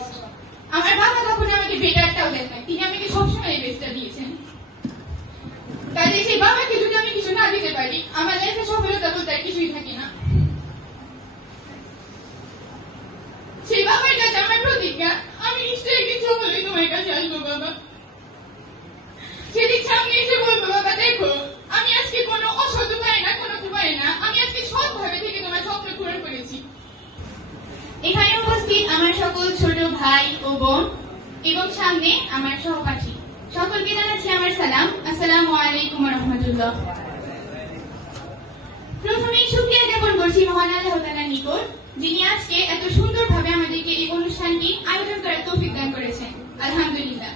Best. আমার বাবা কখনো আমাকে বেটারটাও দেন না, তিনি আমাকে সবসময় বেস্টটা দিয়েছেন। কাজে সেই বাবাকে যদি আমি কিছু না দিতে পারি, আমার লাইফে সফলতা বলতে আর কিছুই থাকে না। সেই বাবার কাছে আমার প্রতিজ্ঞা, আমি নিশ্চয়ই একদিন সফল হয়ে তোমার কাছে আসবো বাবা। সেদিন সামনে এসে বলবো, বাবা দেখো আমি আজকে কোনো অসৎ উপায় না, কোনো উপায় না, আমি আজকে সৎভাবে থেকে তোমার স্বপ্ন পূরণ করেছি। এখানে উপস্থিত আমার সকল ছোট ভাই ও বোন এবং সামনে আমার সহপাঠী সকলকে জানাচ্ছি আমার সালাম। আসসালামু আলাইকুম ওয়া রাহমাতুল্লাহ। প্রথমেই শুকরিয়া জ্ঞাপন করছি মহান আল্লাহ তাআলার নিকট, যিনি আজকে এত সুন্দরভাবে আমাদেরকে এই অনুষ্ঠানটি আয়োজন করার তৌফিক দান করেছেন। আলহামদুলিল্লাহ।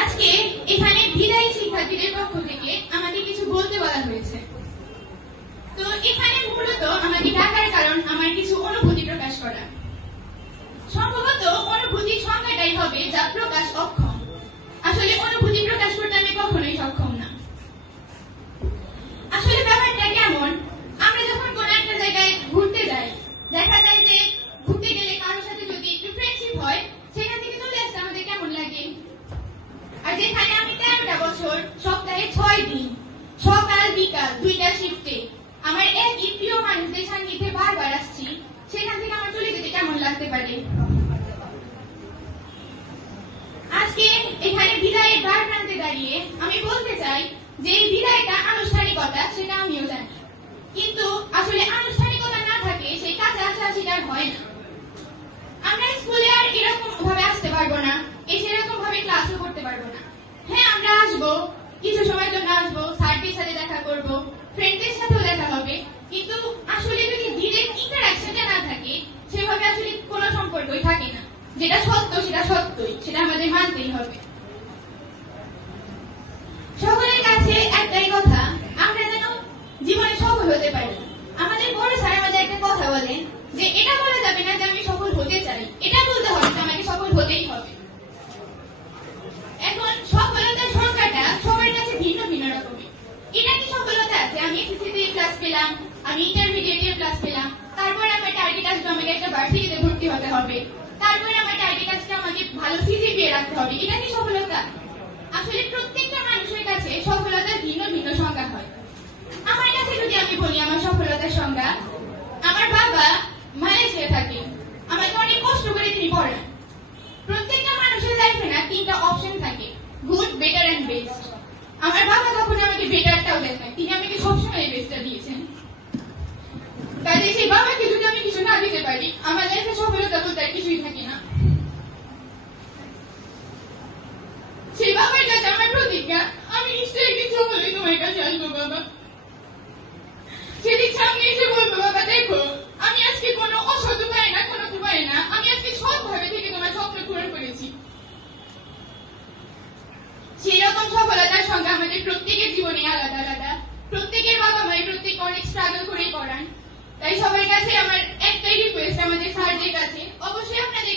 আজকে এখানে বিদায়ী শিক্ষার্থীদের পক্ষ থেকে আমাদের কিছু বলতে বলা হয়েছে। তো এখানে মূলত আমাকে ডাকার কারণ আমার কিছু অনুভূতি প্রকাশ করা। সম্ভবত অনুভূতির সংজ্ঞাটাই হবে যা প্রকাশ অক্ষম। আসলে অনুভূতি প্রকাশ করতে আমি কখনোই সক্ষম না। আসলে ব্যাপারটা কেমন, আমরা যখন কোন একটা জায়গায় ঘুরতে যাই, দেখা যায় যে ঘুরতে গেলে কারোর সাথে যদি একটু ফ্রেন্ডশিপ হয়, সেখান থেকে চলে আসতে আমাদের কেমন লাগে। আর যেখানে আমি 13টা বছর সপ্তাহে 6 দিন সকাল বিকাল 2টা শিফটে আমার একই প্রিয় মানুষদের সান্নিধ্যে বারবার আসছি, সেখান থেকে আমার চলে যেতে কেমন লাগতে পারে। আজকে এখানে বিদায়ের দ্বার প্রান্তে দাঁড়িয়ে আমি বলতে চাই যে এই বিদায়টা আনুষ্ঠানিকতা, সেটা আমিও জানি, কিন্তু আসলে আনুষ্ঠানিকতা না থাকে সেই কাছে আসা সেটা হয় না। আমরা স্কুলে আর এরকম ভাবে আসতে পারবো না, এসে এরকম ভাবে ক্লাসও করতে পারবো না। হ্যাঁ, আমরা আসবো, কিছু সময়ের জন্য আসবো, স্যারদের সাথে দেখা করবো, ফ্রেন্ডদের সাথেও দেখা হবে, কিন্তু আসলে যদি ডিরেক্ট ইন্টারাকশনটা না থাকে, সেভাবে আসলে কোনো সম্পর্কই থাকে না। যেটা সত্য সেটা সত্যই, সেটা আমাদের মানতেই হবে। সকলের কাছে একটাই কথা, আমরা যেন জীবনে সফল হতে পারি। আমাদের বড় স্যার আমাদের একটা কথা বলেন যে এটা বলা যাবে না যে আমি সফল হতে চাই, এটা বলতে হবে যে আমাকে সফল হতেই হবে। এখন সফলতার সংজ্ঞাটা সবার কাছে ভিন্ন ভিন্ন রকমের। এটা কি সফলতা আছে আমি এসএসসি ক্লাস পেলাম, আমি ইন্টারমিডিয়েটে ক্লাস পেলাম, তারপর আমার টার্গেট আসবে আমাকে একটা ভার্সিটিতে ভর্তি হতে হবে, তারপরে আমার টার্গেট আসবে আমাকে ভালো সিজিপিএ রাখতে হবে, এটা কি সফলতা? আসলে প্রত্যেকটা মানুষের কাছে সফলতার ভিন্ন ভিন্ন সংজ্ঞা হয়। আমার কাছে যদি আমি বলি আমার সফলতার সংজ্ঞা, আমার বাবা মালয়েশিয়া থাকে, আমাকে অনেক কষ্ট করে তিনি পড়ান। প্রত্যেকটা মানুষের লাইফে না 3টা অপশন থাকে, গুড, বেটার এন্ড বেস্ট। আমার বাবা কখনো আমাকে বেটারটাও দেন না, তিনি আমাকে সবসময় বেস্টটা দিয়েছেন। কাজে সেই বাবাকে যদি আমি কিছু না দিতে পারি, আমার লাইফে সফলতা বলতে আর কিছুই থাকে না। সেই বাবার কাছে আমার প্রতিজ্ঞা, আমি নিশ্চয়ই একদিন সফল হয়ে তোমার কাছে আসবো বাবা। সেদিন সামনে এসে বলবো, বাবা দেখো আমি আজকে কোনো অসৎ উপায় না, কোনো উপায় না, আমি আজকে সৎভাবে থেকে তোমার স্বপ্ন পূরণ করেছি। সেই রকম সফলতার সঙ্গে আমাদের প্রত্যেকের জীবনে আলাদা আলাদা। প্রত্যেকের বাবা মাই প্রত্যেক অনেক স্ট্রাগল করেই পড়ান। তাই সবার কাছে আমার একটাই রিকোয়েস্ট, আমাদের স্যারদের কাছে, অবশ্যই আপনাদের